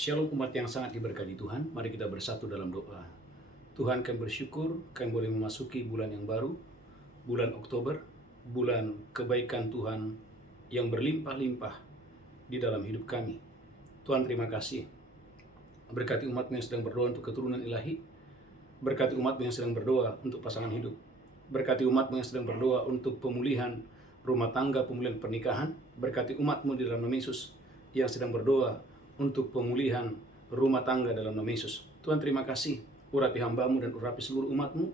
Shalom umat yang sangat diberkati Tuhan, mari kita bersatu dalam doa. Tuhan, kami bersyukur kami boleh memasuki bulan yang baru, bulan Oktober, bulan kebaikan Tuhan yang berlimpah-limpah di dalam hidup kami. Tuhan, terima kasih. Berkati umat yang sedang berdoa untuk keturunan ilahi, berkati umat yang sedang berdoa untuk pasangan hidup, berkati umat yang sedang berdoa untuk pemulihan rumah tangga, pemulihan pernikahan, berkati umatmu di dalam nama Yesus yang sedang berdoa untuk pemulihan rumah tangga dalam nama Yesus. Tuhan, terima kasih. Urapi hambamu dan urapi seluruh umatmu.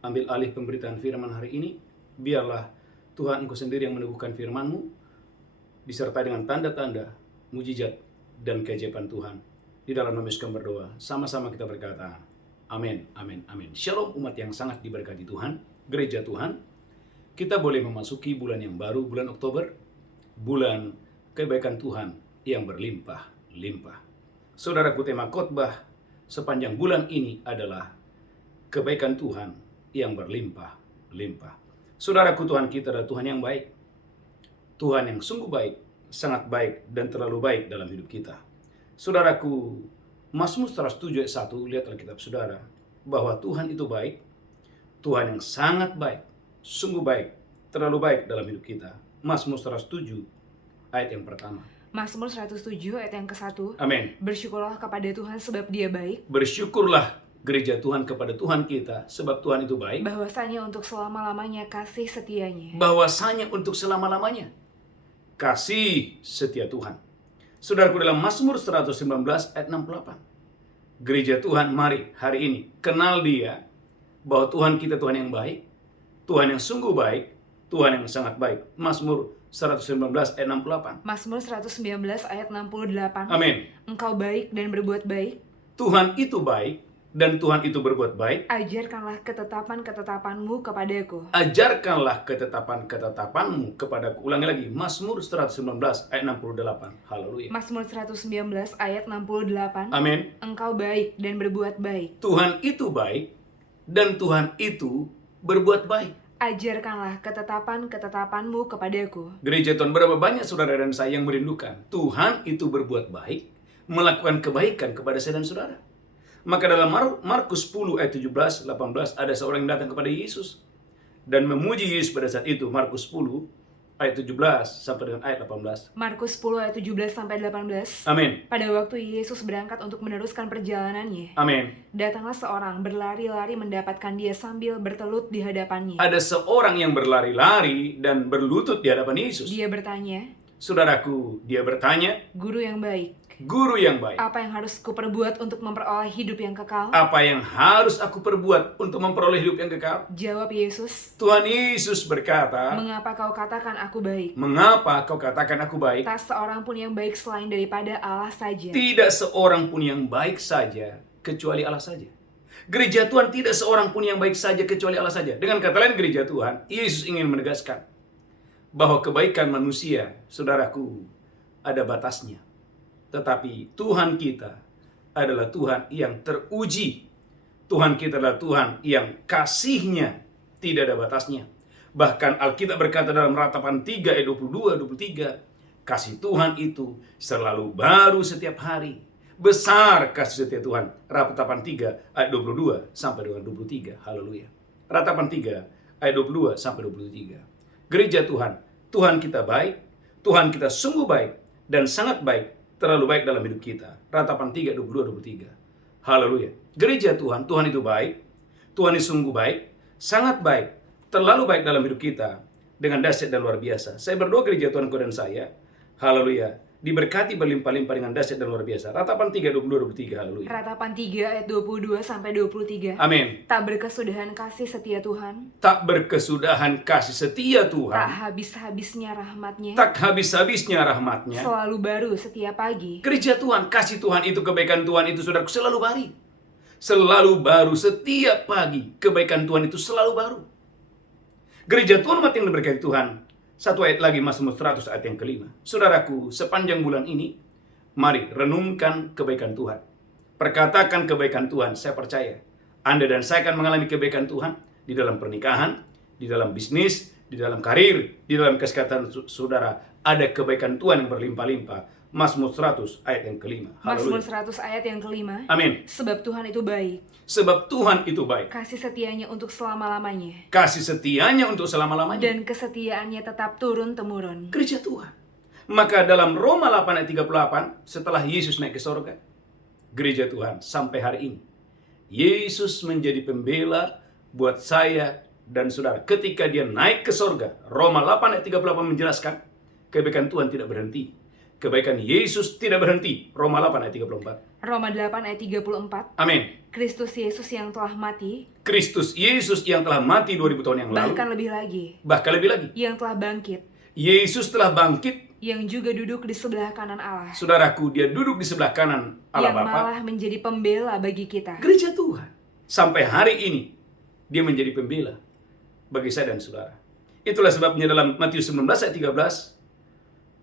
Ambil alih pemberitaan firman hari ini. Biarlah Tuhan Engkau sendiri yang meneguhkan firman-Mu, disertai dengan tanda-tanda, mujizat, dan keajaiban Tuhan. Di dalam nama Yesus kami berdoa. Sama-sama kita berkata, amin, amin, amin. Shalom umat yang sangat diberkati Tuhan, gereja Tuhan. Kita boleh memasuki bulan yang baru, bulan Oktober, bulan kebaikan Tuhan yang berlimpah-limpah. Saudaraku, tema khotbah sepanjang bulan ini adalah kebaikan Tuhan yang berlimpah-limpah. Saudaraku, Tuhan kita adalah Tuhan yang baik. Tuhan yang sungguh baik, sangat baik, dan terlalu baik dalam hidup kita. Saudaraku, Mazmur 107 ayat 1, lihatlah kitab saudara, bahwa Tuhan itu baik, Tuhan yang sangat baik, sungguh baik, terlalu baik dalam hidup kita. Mazmur 107 ayat yang pertama. Mazmur 107 ayat yang ke-1. Amin. Bersyukurlah kepada Tuhan sebab Dia baik. Bersyukurlah gereja Tuhan kepada Tuhan kita sebab Tuhan itu baik. Bahwasanya untuk selama-lamanya kasih setianya. Bahwasanya untuk selama-lamanya kasih setia Tuhan. Saudaraku, dalam Mazmur 119 ayat 68. Gereja Tuhan, mari hari ini kenal Dia, bahwa Tuhan kita Tuhan yang baik, Tuhan yang sungguh baik, Tuhan yang sangat baik. Mazmur 119 ayat 68. Mazmur 119 ayat 68. Amin. Engkau baik dan berbuat baik. Tuhan itu baik dan Tuhan itu berbuat baik. Ajarkanlah ketetapan-ketetapan-Mu kepadaku. Ajarkanlah ketetapan-ketetapan-Mu kepadaku. Ulangi lagi, Mazmur 119 ayat 68. Haleluya. Mazmur 119 ayat 68. Amin. Engkau baik dan berbuat baik. Tuhan itu baik dan Tuhan itu berbuat baik. Ajarkanlah ketetapan-ketetapan-Mu kepadaku. Gereja Tuhan, berapa banyak saudara dan saya yang merindukan Tuhan itu berbuat baik, melakukan kebaikan kepada saya dan saudara. Maka dalam Markus 10 ayat 17-18 ada seorang yang datang kepada Yesus dan memuji Yesus pada saat itu. Markus 10 ayat 17 sampai dengan ayat 18. Markus 10 ayat 17 sampai 18. Amin. Pada waktu Yesus berangkat untuk meneruskan perjalanannya, Amin. datanglah seorang berlari-lari mendapatkan Dia sambil bertelut di hadapannya. Ada seorang yang berlari-lari dan berlutut di hadapan Yesus. Dia bertanya, Saudaraku, dia bertanya, Guru yang baik, Guru yang baik, apa yang harus kuperbuat untuk memperoleh hidup yang kekal? apa yang harus aku perbuat untuk memperoleh hidup yang kekal? Jawab Yesus, Tuhan Yesus berkata, mengapa kau katakan aku baik? mengapa kau katakan aku baik? Tak seorang pun yang baik selain daripada Allah saja. Tidak seorang pun yang baik saja kecuali Allah saja. Gereja Tuhan, tidak seorang pun yang baik saja kecuali Allah saja. Dengan kata lain, gereja Tuhan, Yesus ingin menegaskan bahwa kebaikan manusia, saudaraku, ada batasnya. Tetapi Tuhan kita adalah Tuhan yang teruji. Tuhan kita adalah Tuhan yang kasihnya tidak ada batasnya. Bahkan Alkitab berkata dalam Ratapan 3 ayat 22-23, kasih Tuhan itu selalu baru setiap hari. Besar kasih setia Tuhan. Ratapan 3 ayat 22 sampai dengan 23. Haleluya. Ratapan 3 ayat 22 sampai 23. Gereja Tuhan, Tuhan kita baik, Tuhan kita sungguh baik dan sangat baik, terlalu baik dalam hidup kita. Ratapan 3 22-23. Haleluya. Gereja Tuhan, Tuhan itu baik, Tuhan itu sungguh baik, sangat baik, terlalu baik dalam hidup kita dengan dahsyat dan luar biasa. Saya berdoa gereja Tuhan kau dan saya, haleluya, diberkati berlimpah-limpah dengan dahsyat dan luar biasa. Ratapan 3 22-23. Haleluya. Ratapan 3 ayat 22 sampai 23. Amin. Tak berkesudahan kasih setia Tuhan, Tak berkesudahan kasih setia tak Tuhan, habis-habisnya rahmatnya, tak habis-habisnya rahmatnya. selalu baru setiap pagi. Gereja Tuhan, kasih Tuhan itu, kebaikan Tuhan itu, saudaraku, selalu baru. Selalu baru setiap pagi. Kebaikan Tuhan itu selalu baru. Gereja Tuhan, umat yang diberkati Tuhan. Satu ayat lagi, Mazmur 100 ayat yang kelima. Saudaraku, sepanjang bulan ini, mari renungkan kebaikan Tuhan. Perkatakan kebaikan Tuhan. Saya percaya Anda dan saya akan mengalami kebaikan Tuhan di dalam pernikahan, di dalam bisnis, di dalam karir, di dalam kesehatan saudara. Ada kebaikan Tuhan yang berlimpah-limpah. Mazmur 100 ayat yang kelima. Mazmur Haleluya. 100 ayat yang kelima. Amin. Sebab Tuhan itu baik, Sebab Tuhan itu baik. kasih setianya untuk selama-lamanya, Kasih setianya untuk selama-lamanya. dan kesetiaannya tetap turun-temurun. Gereja Tuhan. Maka dalam Roma 8 ayat 38, setelah Yesus naik ke sorga, gereja Tuhan sampai hari ini, Yesus menjadi pembela buat saya dan saudara. Ketika dia naik ke sorga, Roma 8 ayat 38 menjelaskan, kebaikan Tuhan tidak berhenti. Kebaikan Yesus tidak berhenti. Roma 8 ayat 34. Roma 8 ayat 34. Amin. Kristus Yesus yang telah mati, Kristus Yesus yang telah mati 2000 tahun yang lalu. bahkan lebih lagi, yang telah bangkit, Yesus telah bangkit. yang juga duduk di sebelah kanan Allah, Saudaraku, dia duduk di sebelah kanan Allah yang Bapa. malah menjadi pembela bagi kita. Gereja Tuhan. Sampai hari ini, dia menjadi pembela bagi saya dan saudara. Itulah sebabnya dalam Matius 19 ayat 13,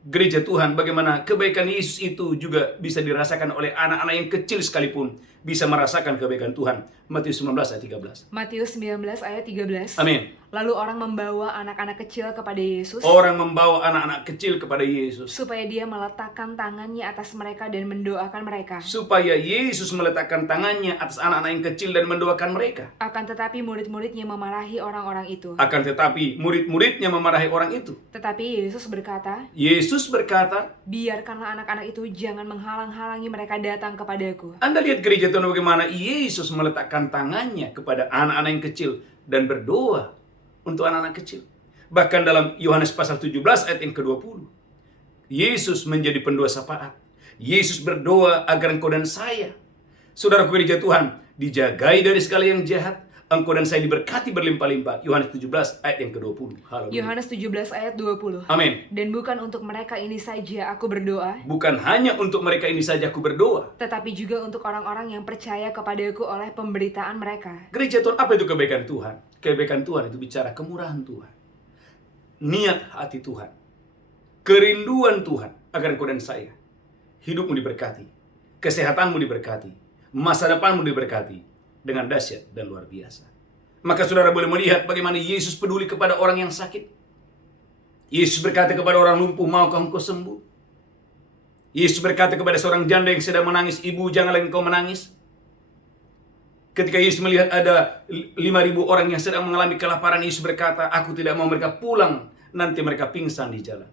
gereja Tuhan, bagaimana kebaikan Yesus itu juga bisa dirasakan oleh anak-anak yang kecil sekalipun bisa merasakan kebaikan Tuhan. Matius 19 ayat 13. Matius 19 ayat 13. Amin. Lalu orang membawa anak-anak kecil kepada Yesus, Orang membawa anak-anak kecil kepada Yesus, supaya dia meletakkan tangannya atas mereka dan mendoakan mereka. supaya Yesus meletakkan tangannya atas anak-anak yang kecil dan mendoakan mereka. Akan tetapi murid-muridnya memarahi orang-orang itu. Akan tetapi murid-muridnya memarahi orang itu. Tetapi Yesus berkata, Yesus berkata, biarkanlah anak-anak itu jangan menghalang-halangi mereka datang kepadaku. Anda lihat gereja Tuhan bagaimana Yesus meletakkan tangannya kepada anak-anak yang kecil dan berdoa untuk anak-anak kecil. Bahkan dalam Yohanes pasal 17 ayat yang ke-20, Yesus menjadi pendoa syafaat. Yesus berdoa agar engkau dan saya, saudaraku gereja Tuhan, dijagai dari segala yang jahat. Engkau dan saya diberkati berlimpah-limpah. Yohanes 17 ayat yang ke-20. Haleluya. Yohanes 17 ayat 20. Amin. Dan bukan untuk mereka ini saja aku berdoa, Bukan hanya untuk mereka ini saja aku berdoa. tetapi juga untuk orang-orang yang percaya kepadaku oleh pemberitaan mereka. Gereja Tuhan, apa itu kebaikan Tuhan? Kebaikan Tuhan itu bicara kemurahan Tuhan, niat hati Tuhan, kerinduan Tuhan agar engkau dan saya, hidupmu diberkati, kesehatanmu diberkati, masa depanmu diberkati dengan dahsyat dan luar biasa. Maka saudara boleh melihat bagaimana Yesus peduli kepada orang yang sakit. Yesus berkata kepada orang lumpuh, maukah engkau sembuh? Yesus berkata kepada seorang janda yang sedang menangis, ibu janganlah engkau menangis. Ketika Yesus melihat ada 5.000 orang yang sedang mengalami kelaparan, Yesus berkata, aku tidak mau mereka pulang, nanti mereka pingsan di jalan.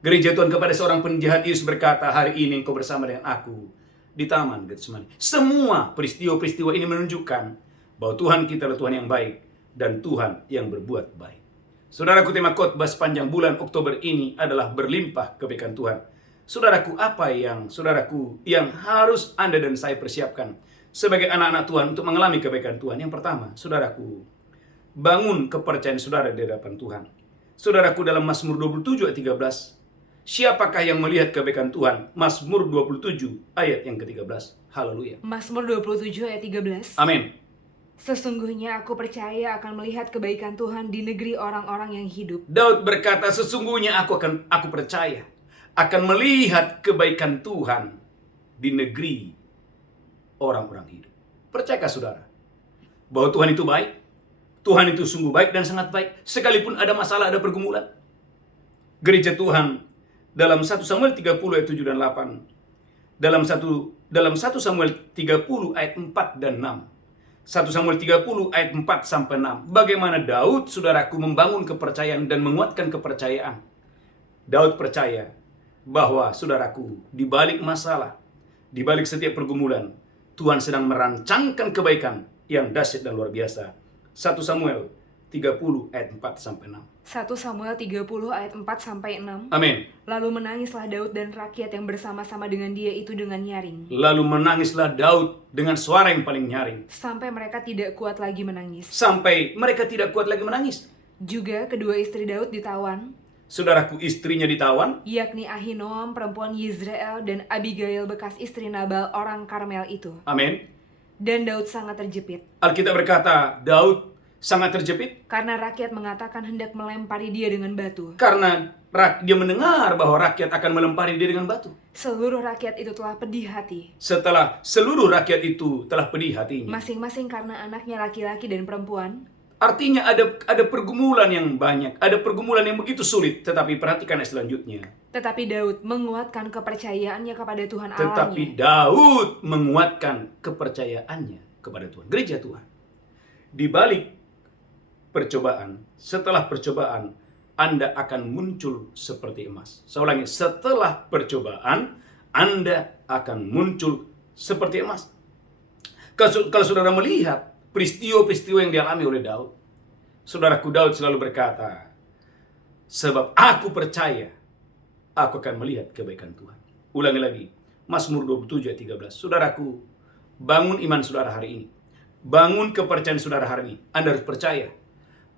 Gereja Tuhan, kepada seorang penjahat, Yesus berkata, hari ini engkau bersama dengan aku di Taman Getsemani. Semua peristiwa-peristiwa ini menunjukkan bahwa Tuhan kita adalah Tuhan yang baik dan Tuhan yang berbuat baik. Saudaraku, tema khotbah sepanjang bulan Oktober ini adalah berlimpah kebaikan Tuhan. Saudaraku, apa yang harus Anda dan saya persiapkan sebagai anak-anak Tuhan untuk mengalami kebaikan Tuhan? Yang pertama, saudaraku, bangun kepercayaan saudara di hadapan Tuhan. Saudaraku, dalam Mazmur 27 ayat 13, siapakah yang melihat kebaikan Tuhan? Mazmur 27 ayat yang ke-13. Haleluya. Mazmur 27 ayat 13. Amin. Sesungguhnya aku percaya akan melihat kebaikan Tuhan di negeri orang-orang yang hidup. Daud berkata, sesungguhnya aku percaya akan melihat kebaikan Tuhan di negeri orang-orang hidup. Percayakah saudara bahwa Tuhan itu baik? Tuhan itu sungguh baik dan sangat baik. Sekalipun ada masalah, ada pergumulan. Gereja Tuhan, dalam 1 Samuel 30 ayat 7 dan 8. Dalam 1 Samuel 30 ayat 4 dan 6. 1 Samuel 30 ayat 4 sampai 6. Bagaimana Daud, saudaraku, membangun kepercayaan dan menguatkan kepercayaan. Daud percaya bahwa, saudaraku, di balik masalah, di balik setiap pergumulan, Tuhan sedang merancangkan kebaikan yang dahsyat dan luar biasa. 1 Samuel 30 ayat 4 sampai 6. 1 Samuel 30 ayat 4 sampai 6. Amin. Lalu menangislah Daud dan rakyat yang bersama-sama dengan dia itu dengan nyaring, Lalu menangislah Daud dengan suara yang paling nyaring, sampai mereka tidak kuat lagi menangis. sampai mereka tidak kuat lagi menangis. Juga kedua istri Daud ditawan, Saudaraku, istrinya ditawan, yakni Ahinoam perempuan Yizrael dan Abigail bekas istri Nabal orang Karmel itu. amin. Dan Daud sangat terjepit, Alkitab berkata, Daud sangat terjepit karena rakyat mengatakan hendak melempari dia dengan batu. karena dia mendengar bahwa rakyat akan melempari dia dengan batu. Seluruh rakyat itu telah pedih hati, Setelah seluruh rakyat itu telah pedih hatinya, masing-masing karena anaknya laki-laki dan perempuan, Artinya ada pergumulan yang banyak, ada pergumulan yang begitu sulit. Tetapi perhatikan ayat selanjutnya. Tetapi Daud menguatkan kepercayaannya kepada Tuhan Tetapi Allahnya. Daud menguatkan kepercayaannya kepada Tuhan. Gereja Tuhan, di balik percobaan, setelah percobaan, Anda akan muncul seperti emas. Saya ulangi, setelah percobaan, Anda akan muncul seperti emas. Kalau saudara melihat peristiwa-peristiwa yang dialami oleh Daud, saudaraku, Daud selalu berkata, sebab aku percaya, aku akan melihat kebaikan Tuhan. Ulangi lagi, Mazmur 27 ayat 13. Saudaraku, bangun iman saudara hari ini. Bangun kepercayaan saudara hari ini. Anda harus percaya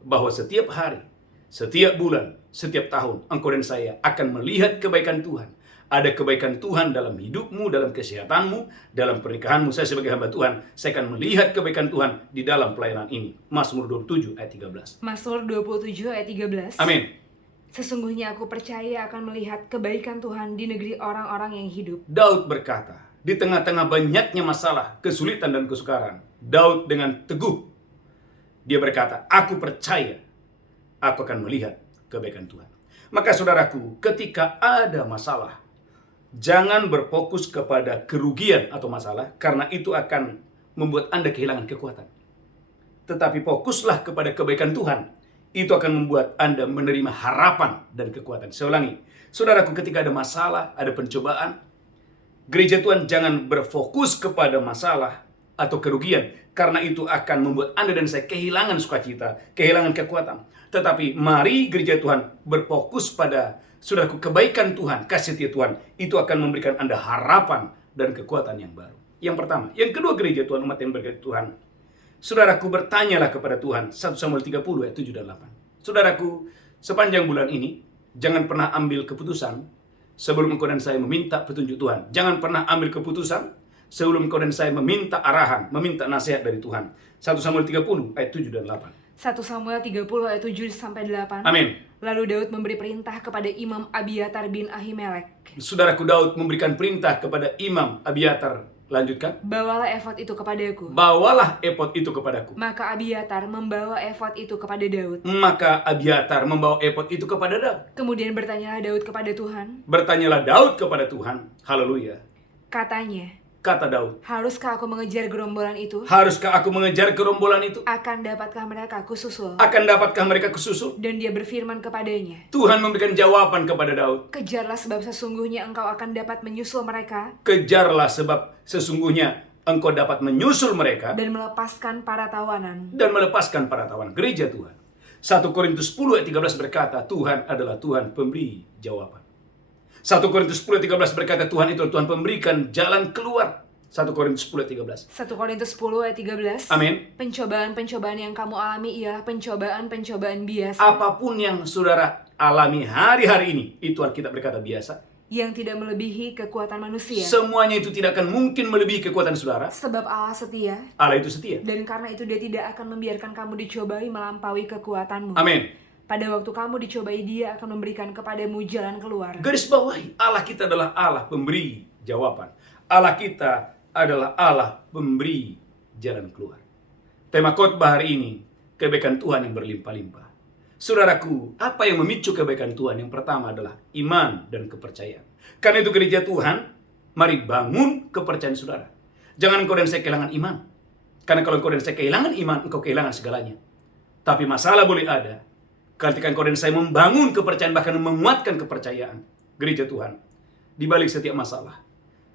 bahwa setiap hari, setiap bulan, setiap tahun, engkau dan saya akan melihat kebaikan Tuhan. Ada kebaikan Tuhan dalam hidupmu, dalam kesehatanmu, dalam pernikahanmu. Saya sebagai hamba Tuhan, saya akan melihat kebaikan Tuhan di dalam pelayanan ini. Mazmur 27 ayat 13. Mazmur 27 ayat 13. Amin. Sesungguhnya aku percaya akan melihat kebaikan Tuhan di negeri orang-orang yang hidup. Daud berkata, di tengah-tengah banyaknya masalah, kesulitan dan kesukaran, Daud dengan teguh, dia berkata, aku percaya, aku akan melihat kebaikan Tuhan. Maka saudaraku, ketika ada masalah, jangan berfokus kepada kerugian atau masalah, karena itu akan membuat Anda kehilangan kekuatan. Tetapi fokuslah kepada kebaikan Tuhan. Itu akan membuat Anda menerima harapan dan kekuatan. Saya ulangi, saudaraku, ketika ada masalah, ada pencobaan, gereja Tuhan jangan berfokus kepada masalah atau kerugian, karena itu akan membuat Anda dan saya kehilangan sukacita, kehilangan kekuatan. Tetapi mari gereja Tuhan berfokus pada, saudaraku, kebaikan Tuhan, kasih setia Tuhan. Itu akan memberikan Anda harapan dan kekuatan yang baru. Yang pertama. Yang kedua, gereja Tuhan, umat yang berkat Tuhan, saudaraku, bertanyalah kepada Tuhan. 1 Samuel 30 ayat 7 dan 8. Saudaraku, sepanjang bulan ini, jangan pernah ambil keputusan sebelum engkau dan saya meminta petunjuk Tuhan. Jangan pernah ambil keputusan sebelum engkau dan saya meminta arahan, meminta nasihat dari Tuhan. 1 Samuel 30 ayat 7 dan 8. 1 Samuel 30 ayat 7 sampai 8. Amin. Lalu Daud memberi perintah kepada Imam Abiatar bin Ahimelek. Saudaraku, Daud memberikan perintah kepada Imam Abiatar. Lanjutkan. Bawalah efod itu kepadaku. Bawalah efod itu kepadaku. Maka Abiatar membawa efod itu kepada Daud. Maka Abiatar membawa efod itu kepada Daud. Kemudian bertanyalah Daud kepada Tuhan. Bertanyalah Daud kepada Tuhan. Haleluya. Katanya, Kata Daud, haruskah aku mengejar gerombolan itu? haruskah aku mengejar gerombolan itu? Akan dapatkah mereka kususul? Akan dapatkah mereka kususul? Dan dia berfirman kepadanya, Tuhan memberikan jawaban kepada Daud. kejarlah sebab sesungguhnya engkau akan dapat menyusul mereka Kejarlah sebab sesungguhnya engkau dapat menyusul mereka dan melepaskan para tawanan. dan melepaskan para tawanan. Gereja Tuhan. 1 Korintus 10 ayat 13 berkata, Tuhan adalah Tuhan pemberi jawaban. 1 Korintus 10 ayat 13 berkata, Tuhan itu Tuhan pemberikan jalan keluar. 1 Korintus 10 ayat 13. 1 Korintus 10 ayat 13. Amin. Pencobaan-pencobaan yang kamu alami ialah pencobaan-pencobaan biasa, Apapun yang saudara alami hari-hari ini, itu Alkitab berkata biasa. yang tidak melebihi kekuatan manusia. Semuanya itu tidak akan mungkin melebihi kekuatan saudara. Sebab Allah setia, Allah itu setia. dan karena itu dia tidak akan membiarkan kamu dicobai melampaui kekuatanmu. Amin. Pada waktu kamu dicobai, dia akan memberikan kepadamu jalan keluar. Garis bawahi, Allah kita adalah Allah pemberi jawaban. Allah kita adalah Allah pemberi jalan keluar. Tema khotbah hari ini, kebaikan Tuhan yang berlimpah-limpah. Saudaraku, apa yang memicu kebaikan Tuhan? Yang pertama adalah iman dan kepercayaan. Karena itu gereja Tuhan, mari bangun kepercayaan saudara. Jangan engkau dan saya kehilangan iman. Karena kalau engkau dan saya kehilangan iman, engkau kehilangan segalanya. Tapi masalah boleh ada. Ketika engkau dan saya membangun kepercayaan, bahkan menguatkan kepercayaan, gereja Tuhan, di balik setiap masalah,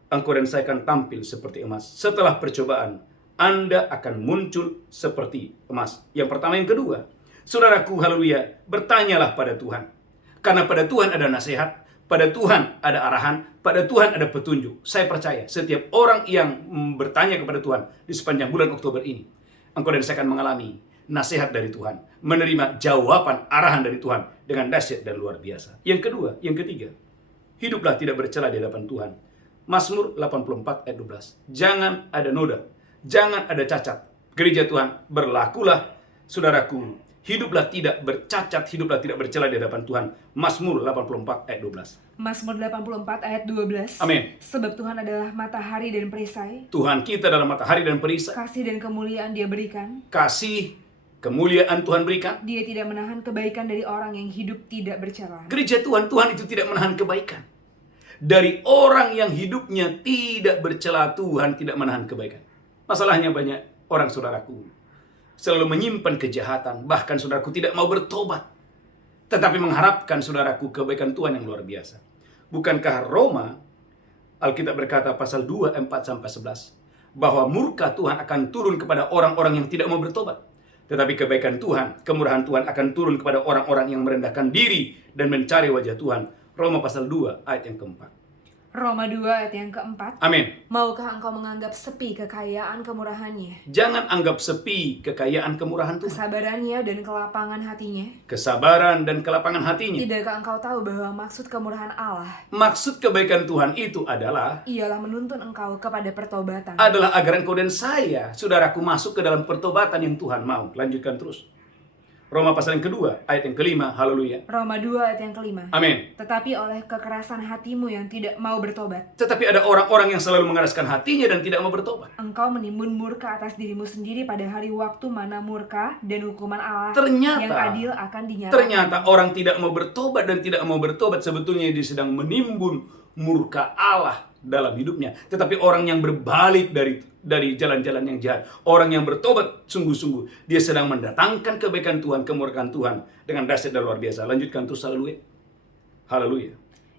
engkau dan saya akan tampil seperti emas. Setelah percobaan, Anda akan muncul seperti emas. Yang pertama. Yang kedua, saudaraku, haleluya, bertanyalah pada Tuhan. Karena pada Tuhan ada nasihat, pada Tuhan ada arahan, pada Tuhan ada petunjuk. Saya percaya setiap orang yang bertanya kepada Tuhan di sepanjang bulan Oktober ini, engkau dan saya akan mengalami nasihat dari Tuhan, menerima jawaban arahan dari Tuhan dengan dahsyat dan luar biasa. Yang kedua, yang ketiga, hiduplah tidak bercela di hadapan Tuhan. Mazmur 84 ayat 12. Jangan ada noda, jangan ada cacat. Gereja Tuhan, berlakulah, saudaraku, hiduplah tidak bercacat, hiduplah tidak bercela di hadapan Tuhan. Mazmur 84 ayat 12. Mazmur 84 ayat 12. Amin. Sebab Tuhan adalah matahari dan perisai. Tuhan kita dalam matahari dan perisai. Kasih dan kemuliaan dia berikan. Kasih, kemuliaan Tuhan berikan. Dia tidak menahan kebaikan dari orang yang hidup tidak bercela. Gereja Tuhan, Tuhan itu tidak menahan kebaikan. Dari orang yang hidupnya tidak bercela, Tuhan tidak menahan kebaikan. Masalahnya banyak orang saudaraku selalu menyimpan kejahatan, bahkan saudaraku tidak mau bertobat, tetapi mengharapkan saudaraku kebaikan Tuhan yang luar biasa. Bukankah Roma, Alkitab berkata pasal 2, 4-11, bahwa murka Tuhan akan turun kepada orang-orang yang tidak mau bertobat. Tetapi kebaikan Tuhan, kemurahan Tuhan akan turun kepada orang-orang yang merendahkan diri dan mencari wajah Tuhan. Roma pasal 2 ayat yang keempat. Roma 2 ayat yang keempat. Amin. Maukah engkau menganggap sepi kekayaan kemurahannya, Jangan anggap sepi kekayaan kemurahan Tuhan. kesabarannya dan kelapangan hatinya? Kesabaran dan kelapangan hatinya. Tidakkah engkau tahu bahwa maksud kemurahan Allah Maksud kebaikan Tuhan itu adalah ialah menuntun engkau kepada pertobatan? agar engkau dan saya, saudaraku, masuk ke dalam pertobatan yang Tuhan mau. Lanjutkan terus. Roma pasal yang kedua, ayat yang kelima, haleluya. Roma 2 ayat yang kelima. Amin. Tetapi oleh kekerasan hatimu yang tidak mau bertobat, Tetapi ada orang-orang yang selalu mengeraskan hatinya dan tidak mau bertobat. engkau menimbun murka atas dirimu sendiri pada hari waktu mana murka dan hukuman Allah Ternyata- yang adil akan dinyatakan. Ternyata orang tidak mau bertobat dan tidak mau bertobat, sebetulnya dia sedang menimbun murka Allah dalam hidupnya. Tetapi orang yang berbalik dari jalan-jalan yang jahat, orang yang bertobat sungguh-sungguh, dia sedang mendatangkan kebaikan Tuhan, kemurkaan Tuhan dengan dahsyat dan luar biasa. Lanjutkan terus, haleluya. Haleluya.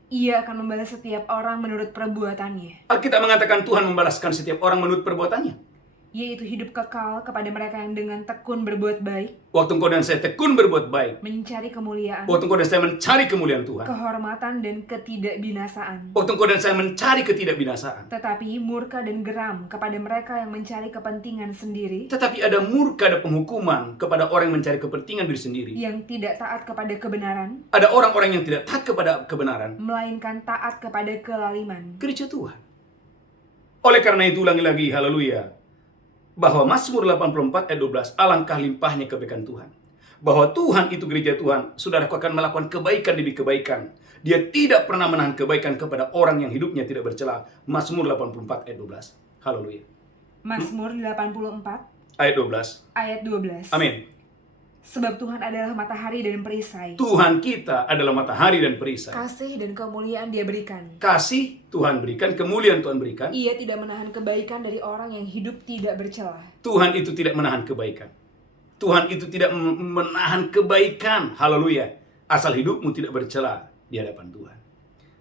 Ia akan membalas setiap orang menurut perbuatannya, Alkitab mengatakan Tuhan membalaskan setiap orang menurut perbuatannya. yaitu hidup kekal kepada mereka yang dengan tekun berbuat baik, Waktu engkau dan saya tekun berbuat baik, mencari kemuliaan, waktu engkau dan saya mencari kemuliaan Tuhan, kehormatan dan ketidakbinasaan. waktu engkau dan saya mencari ketidakbinasaan. Tetapi murka dan geram kepada mereka yang mencari kepentingan sendiri, Tetapi ada murka, ada penghukuman kepada orang yang mencari kepentingan diri sendiri. yang tidak taat kepada kebenaran, Ada orang-orang yang tidak taat kepada kebenaran. melainkan taat kepada kelaliman. Gereja Tuhan. Oleh karena itu, ulangi lagi, haleluya, bahwa Mazmur 84 ayat 12, alangkah limpahnya kebaikan Tuhan. Bahwa Tuhan itu gereja Tuhan, saudaraku, akan melakukan kebaikan demi kebaikan. Dia tidak pernah menahan kebaikan kepada orang yang hidupnya tidak bercela. Mazmur 84 ayat 12. Haleluya. Mazmur 84 Ayat 12. ayat 12. Amin. Sebab Tuhan adalah matahari dan perisai, Tuhan kita adalah matahari dan perisai. kasih dan kemuliaan Dia berikan. Kasih Tuhan berikan, kemuliaan Tuhan berikan. Ia tidak menahan kebaikan dari orang yang hidup tidak bercela. Tuhan itu tidak menahan kebaikan. Tuhan itu tidak menahan kebaikan. Haleluya. Asal hidupmu tidak bercela di hadapan Tuhan.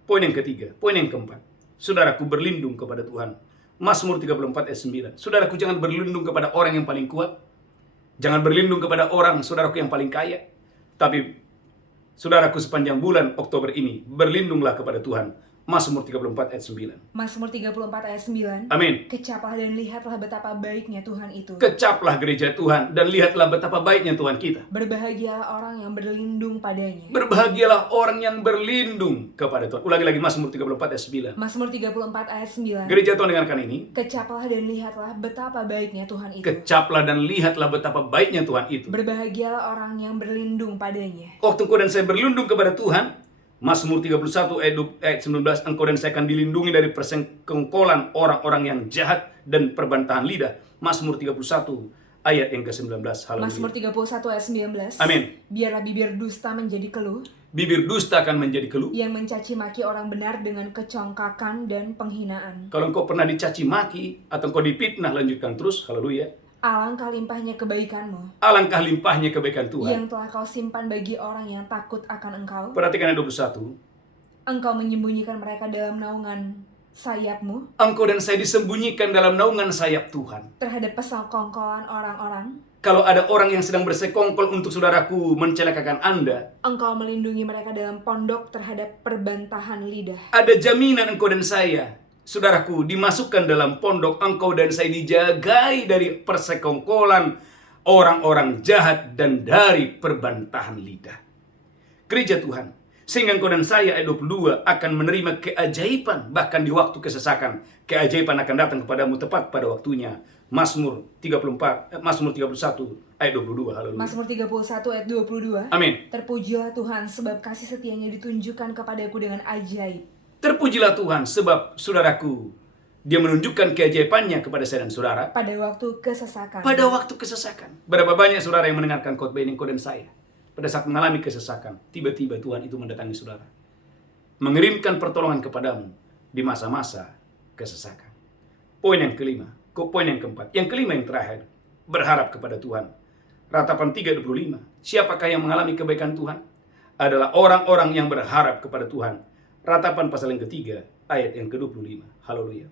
Poin yang ketiga, poin yang keempat. Saudaraku, berlindung kepada Tuhan. Mazmur 34 ayat 9. Saudaraku, jangan berlindung kepada orang yang paling kuat. Jangan berlindung kepada orang, saudaraku, yang paling kaya. Tapi, saudaraku, sepanjang bulan Oktober ini, berlindunglah kepada Tuhan. Mazmur 34 ayat 9. Mazmur 34 ayat 9. Amin. Kecaplah dan lihatlah betapa baiknya Tuhan itu. Kecaplah gereja Tuhan dan lihatlah betapa baiknya Tuhan kita. Berbahagialah orang yang berlindung padanya. Berbahagialah orang yang berlindung kepada Tuhan. Ulangi lagi, Mazmur 34 ayat 9. Mazmur 34 ayat 9. Gereja Tuhan, dengarkan ini. Kecaplah dan lihatlah betapa baiknya Tuhan itu. Kecaplah dan lihatlah betapa baiknya Tuhan itu. Berbahagialah orang yang berlindung padanya. Waktu engkau dan saya berlindung kepada Tuhan, Mazmur 31 ayat 19, engkau dan saya akan dilindungi dari persekongkolan orang-orang yang jahat dan perbantahan lidah. Mazmur 31 ayat yang ke-19. Mazmur Haleluya. 31 ayat 19. Amin. Biarlah bibir dusta menjadi keluh, Bibir dusta akan menjadi keluh. yang mencaci maki orang benar dengan kecongkakan dan penghinaan. Kalau engkau pernah dicaci maki atau engkau dipitnah, lanjutkan terus. Haleluya. Alangkah limpahnya kebaikanmu, Alangkah limpahnya kebaikan Tuhan. yang telah kau simpan bagi orang yang takut akan engkau. Perhatikan ayat 21. Engkau menyembunyikan mereka dalam naungan sayapmu, Engkau dan saya disembunyikan dalam naungan sayap Tuhan. terhadap pesongkongkolan orang-orang. Kalau ada orang yang sedang bersekongkol untuk saudaraku mencelakakan Anda, Engkau melindungi mereka dalam pondok terhadap perbantahan lidah. ada jaminan engkau dan saya, saudaraku, dimasukkan dalam pondok. Engkau dan saya dijagai dari persekongkolan orang-orang jahat dan dari perbantahan lidah. Gereja Tuhan, sehingga engkau dan saya, ayat 22, akan menerima keajaiban bahkan di waktu kesesakan. Keajaiban akan datang kepadamu tepat pada waktunya. Mazmur 31 ayat 22. Haleluya. Mazmur 31 ayat 22. Amin. Terpujilah Tuhan sebab kasih setianya ditunjukkan kepadaku dengan ajaib. Terpujilah Tuhan sebab saudaraku, Dia menunjukkan keajaibannya kepada saya dan saudara pada waktu kesesakan. pada waktu kesesakan. Berapa banyak saudara yang mendengarkan khotbah ini, engkau dan saya, pada saat mengalami kesesakan, tiba-tiba Tuhan itu mendatangi saudara, mengirimkan pertolongan kepadamu di masa-masa kesesakan. Poin yang kelima, poin yang keempat, yang kelima yang terakhir, berharap kepada Tuhan. Ratapan 3:25. Siapakah yang mengalami kebaikan Tuhan? Adalah orang-orang yang berharap kepada Tuhan. Ratapan pasal yang ketiga, ayat yang ke-25. Haleluya.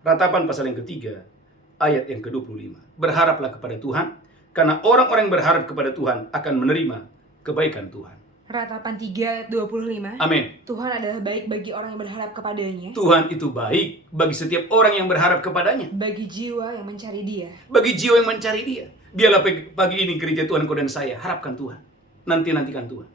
Ratapan pasal yang ketiga, ayat yang ke-25. Berharaplah kepada Tuhan, karena orang-orang yang berharap kepada Tuhan akan menerima kebaikan Tuhan. Ratapan 3 ayat 25. Amin. Tuhan adalah baik bagi orang yang berharap kepadanya. Tuhan itu baik bagi setiap orang yang berharap kepadanya. Bagi jiwa yang mencari Dia. Bagi jiwa yang mencari Dia. Biarlah pagi ini gereja Tuhan, kau dan saya, harapkan Tuhan. Nantikan Tuhan.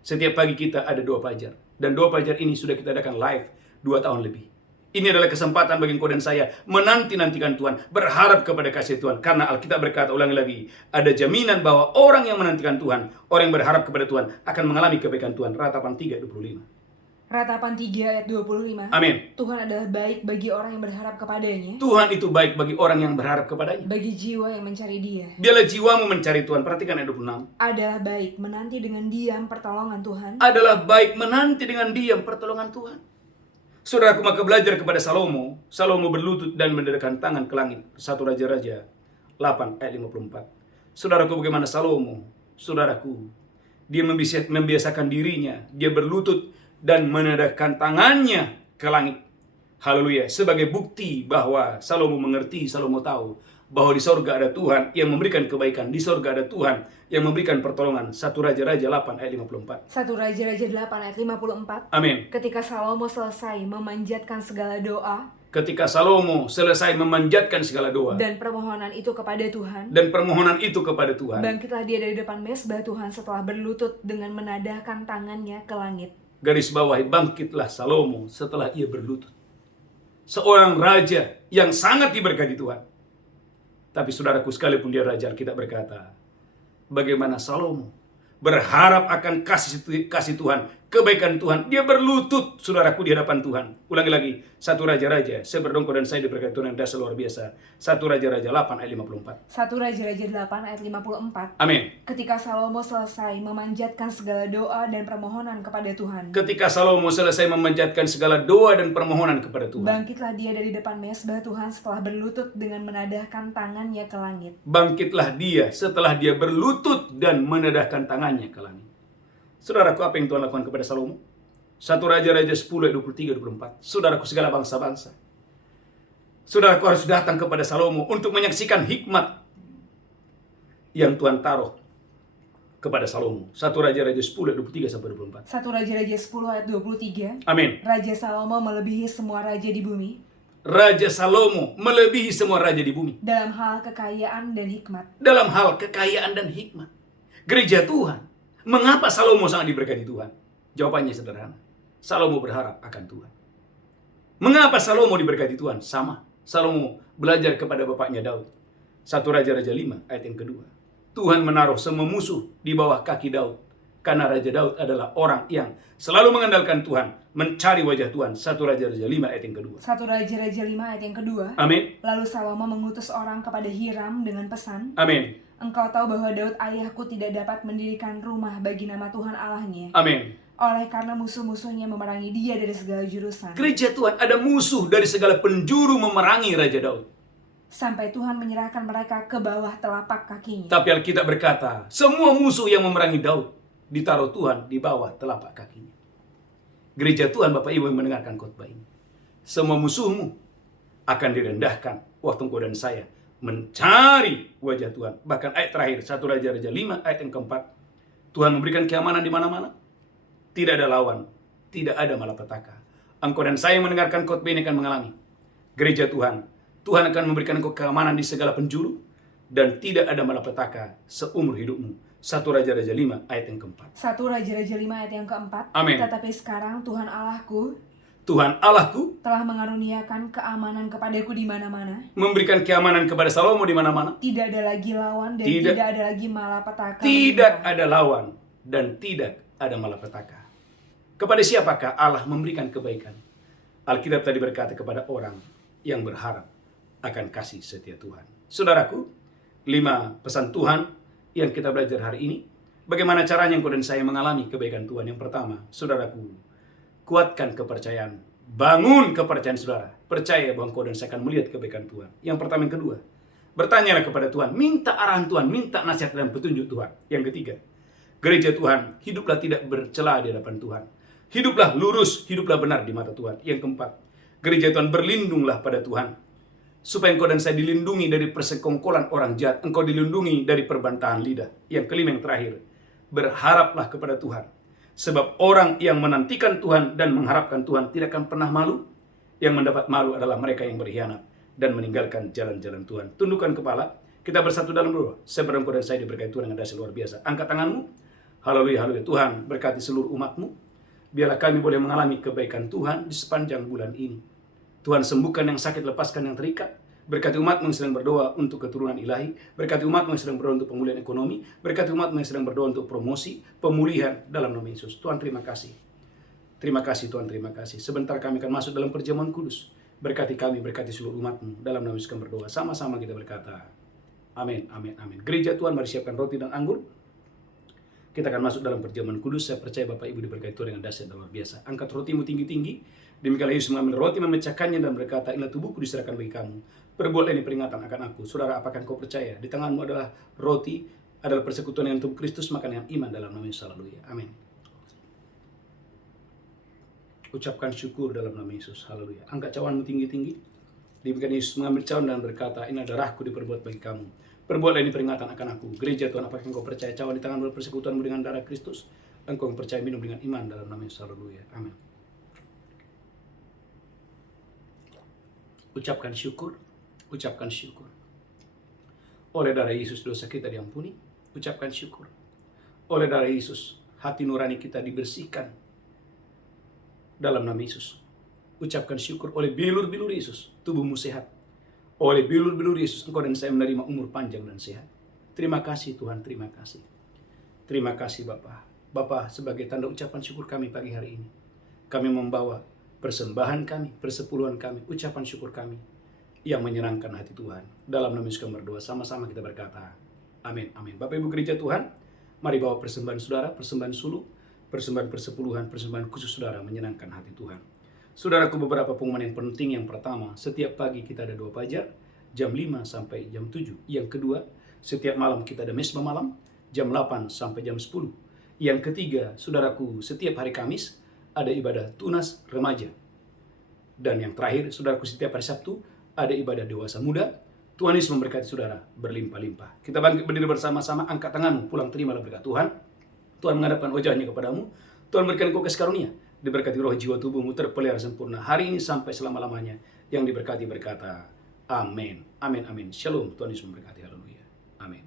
Setiap pagi kita ada doa fajar. Dan doa fajar ini sudah kita adakan live 2 tahun lebih. Ini adalah kesempatan bagi kau dan saya menantikan Tuhan, berharap kepada kasih Tuhan. Karena Alkitab berkata, ulangi lagi, ada jaminan bahwa orang yang menantikan Tuhan, orang yang berharap kepada Tuhan, akan mengalami kebaikan Tuhan. Ratapan 3:25. Ratapan 3 ayat 25. Amin. Tuhan adalah baik bagi orang yang berharap kepadanya. Tuhan itu baik bagi orang yang berharap kepadanya. Bagi jiwa yang mencari Dia. Biarlah jiwamu mencari Tuhan. Perhatikan ayat 26. Adalah baik menanti dengan diam pertolongan Tuhan. Adalah baik menanti dengan diam pertolongan Tuhan. Saudaraku, maka belajar kepada Salomo. Salomo berlutut dan mendedahkan tangan ke langit. 1 Raja-Raja 8 ayat 54. Saudaraku, bagaimana Salomo? Saudaraku, dia membiasakan dirinya. Dia berlutut dan menedahkan tangannya ke langit. Haleluya. Sebagai bukti bahwa Salomo mengerti, Salomo tahu bahwa di sorga ada Tuhan yang memberikan kebaikan. Di sorga ada Tuhan yang memberikan pertolongan. 1 Raja-Raja 8 ayat 54. 1 Raja-Raja 8 ayat 54. Amin. Ketika Salomo selesai memanjatkan segala doa. Ketika Salomo selesai memanjatkan segala doa. Dan permohonan itu kepada Tuhan. Dan permohonan itu kepada Tuhan. Bangkitlah dia dari depan mezbah Tuhan setelah berlutut dengan menadahkan tangannya ke langit. Garis bawahi, bangkitlah Salomo setelah ia berlutut. Seorang raja yang sangat diberkati Tuhan. Tapi saudaraku, sekalipun dia raja, Alkitab berkata, bagaimana Salomo berharap akan kasih Tuhan, kebaikan Tuhan. Dia berlutut, saudaraku, di hadapan Tuhan. Ulangi lagi, 1 Raja-Raja, saya berdongkol dan saya diberkati Tuhan yang dasar luar biasa. 1 Raja-Raja 8 ayat 54. 1 Raja-Raja 8 ayat 54. Amin. Ketika Salomo selesai memanjatkan segala doa dan permohonan kepada Tuhan. Ketika Salomo selesai memanjatkan segala doa dan permohonan kepada Tuhan. Bangkitlah dia dari depan mezbah Tuhan setelah berlutut dengan menadahkan tangannya ke langit. Bangkitlah dia setelah dia berlutut dan menadahkan tangannya ke langit. Saudaraku, apa yang Tuhan lakukan kepada Salomo? 1 Raja-Raja 10 ayat 23-24. Saudaraku, segala bangsa-bangsa, saudaraku harus datang kepada Salomo untuk menyaksikan hikmat yang Tuhan taruh kepada Salomo. 1 Raja-Raja 10 ayat 23-24. 1 Raja-Raja 10 ayat 23. Amin. Raja Salomo melebihi semua raja di bumi. Raja Salomo melebihi semua raja di bumi. Dalam hal kekayaan dan hikmat. Dalam hal kekayaan dan hikmat. Gereja Tuhan. Mengapa Salomo sangat diberkati Tuhan? Jawabannya sederhana. Salomo berharap akan Tuhan. Mengapa Salomo diberkati Tuhan? Sama. Salomo belajar kepada bapaknya Daud. 1 Raja-Raja 5 ayat yang kedua. Tuhan menaruh semua musuh di bawah kaki Daud. Karena Raja Daud adalah orang yang selalu mengandalkan Tuhan, mencari wajah Tuhan. 1 Raja-Raja 5 ayat yang kedua. 1 Raja-Raja 5 ayat yang kedua. Amin. Lalu Salomo mengutus orang kepada Hiram dengan pesan. Amin. Engkau tahu bahwa Daud ayahku tidak dapat mendirikan rumah bagi nama Tuhan Allahnya. Amin. Oleh karena musuh-musuhnya memerangi dia dari segala jurusan. Gereja Tuhan, ada musuh dari segala penjuru memerangi Raja Daud. Sampai Tuhan menyerahkan mereka ke bawah telapak kakinya. Tapi Alkitab berkata, semua musuh yang memerangi Daud ditaruh Tuhan di bawah telapak kakinya. Gereja Tuhan, Bapak Ibu yang mendengarkan khotbah ini, semua musuhmu akan direndahkan waktu engkau dan saya mencari wajah Tuhan. Bahkan ayat terakhir 1 Raja-Raja 5 ayat yang keempat, Tuhan memberikan keamanan di mana-mana. Tidak ada lawan, tidak ada malapetaka. Engkau dan saya yang mendengarkan khotbah ini akan mengalami gereja Tuhan. Tuhan akan memberikan engkau keamanan di segala penjuru dan tidak ada malapetaka seumur hidupmu. 1 Raja-Raja 5 ayat yang keempat. 1 Raja-Raja 5 ayat yang keempat. Amin. Tetapi sekarang Tuhan Allahku telah mengaruniakan keamanan kepadaku di mana-mana. Memberikan keamanan kepada Salomo di mana-mana. Tidak ada lagi lawan dan tidak ada lagi malapetaka. Tidak ada lawan dan tidak ada malapetaka. Kepada siapakah Allah memberikan kebaikan? Alkitab tadi berkata kepada orang yang berharap akan kasih setia Tuhan. Saudaraku, 5 pesan Tuhan yang kita belajar hari ini. Bagaimana caranya engkau dan saya mengalami kebaikan Tuhan? Yang pertama, saudaraku, kuatkan kepercayaan. Bangun kepercayaan saudara. Percaya bahwa engkau dan saya akan melihat kebaikan Tuhan. Yang pertama. Yang kedua, bertanyalah kepada Tuhan. Minta arahan Tuhan. Minta nasihat dan petunjuk Tuhan. Yang ketiga, gereja Tuhan, hiduplah tidak bercela di hadapan Tuhan. Hiduplah lurus, hiduplah benar di mata Tuhan. Yang keempat, gereja Tuhan, berlindunglah pada Tuhan. Supaya engkau dan saya dilindungi dari persekongkolan orang jahat. Engkau dilindungi dari perbantahan lidah. Yang kelima, yang terakhir, berharaplah kepada Tuhan. Sebab orang yang menantikan Tuhan dan mengharapkan Tuhan tidak akan pernah malu. Yang mendapat malu adalah mereka yang berkhianat dan meninggalkan jalan-jalan Tuhan. Tundukkan kepala, kita bersatu dalam doa. Sebelum engkau dan saya diberkati Tuhan dengan dahsyat luar biasa. Angkat tanganmu. Haleluya, haleluya. Tuhan berkati seluruh umatmu. Biarlah kami boleh mengalami kebaikan Tuhan di sepanjang bulan ini. Tuhan sembuhkan yang sakit, lepaskan yang terikat. Berkati umatmu yang sedang berdoa untuk keturunan ilahi. Berkati umatmu yang sedang berdoa untuk pemulihan ekonomi. Berkati umatmu yang sedang berdoa untuk promosi, pemulihan dalam nama Yesus. Tuhan, terima kasih. Terima kasih Tuhan, terima kasih. Sebentar kami akan masuk dalam perjamuan kudus. Berkati kami, berkati seluruh umatmu. Dalam nama Yesus kami berdoa. Sama-sama kita berkata, amin, amin, amin. Gereja Tuhan, mari siapkan roti dan anggur. Kita akan masuk dalam perjamuan kudus. Saya percaya Bapak Ibu diberkati Tuhan dengan dahsyat dan luar biasa. Angkat rotimu tinggi-tinggi. Demikianlah Yesus mengambil roti, memecahkannya dan berkata, inilah tubuhku diserahkan bagi kamu. Perbuatlah ini peringatan akan aku. Saudara, apakah kau percaya? Di tanganmu adalah roti, adalah persekutuan dengan tubuh Kristus, makan dengan iman dalam nama Yesus. Haleluya. Amin. Ucapkan syukur dalam nama Yesus. Haleluya. Angkat cawanmu tinggi-tinggi. Demikian Yesus mengambil cawan dan berkata, ini darahku diperbuat bagi kamu. Perbuatlah ini peringatan akan aku. Gereja Tuhan, apakah engkau percaya cawan di tanganmu persekutuanmu dengan darah Kristus? Engkau yang percaya minum dengan iman dalam nama Yesus. Haleluya. Amin. Ucapkan syukur. Ucapkan syukur. Oleh darah Yesus dosa kita diampuni. Ucapkan syukur. Oleh darah Yesus hati nurani kita dibersihkan dalam nama Yesus. Ucapkan syukur. Oleh bilur-bilur Yesus tubuhmu sehat. Oleh bilur-bilur Yesus engkau dan saya menerima umur panjang dan sehat. Terima kasih Tuhan, terima kasih. Terima kasih Bapa. Bapa, sebagai tanda ucapan syukur kami pagi hari ini, kami membawa persembahan kami, persepuluhan kami, ucapan syukur kami yang menyenangkan hati Tuhan. Dalam nama Yesus kami berdoa, sama-sama kita berkata, amin, amin. Bapak Ibu gereja Tuhan, mari bawa persembahan saudara, persembahan suluk, persembahan persepuluhan, persembahan khusus saudara menyenangkan hati Tuhan. Saudaraku, beberapa pengumuman yang penting. Yang pertama, setiap pagi kita ada doa fajar, jam 5 sampai jam 7. Yang kedua, setiap malam kita ada mesbah malam, jam 8 sampai jam 10. Yang ketiga, saudaraku, setiap hari Kamis ada ibadah tunas remaja. Dan yang terakhir, saudaraku, setiap hari Sabtu ada ibadah dewasa muda. Tuhan Yesus memberkati saudara berlimpah-limpah. Kita bangkit berdiri bersama-sama, angkat tanganmu, pulang terimalah berkat Tuhan. Tuhan menghadapkan wajahnya kepadamu. Tuhan berikan kau kasih karunia. Diberkati roh jiwa tubuhmu terpelihara sempurna hari ini sampai selama-lamanya. Yang diberkati berkata, amin, amin, amin. Shalom, Tuhan Yesus memberkati. Haleluya, amin.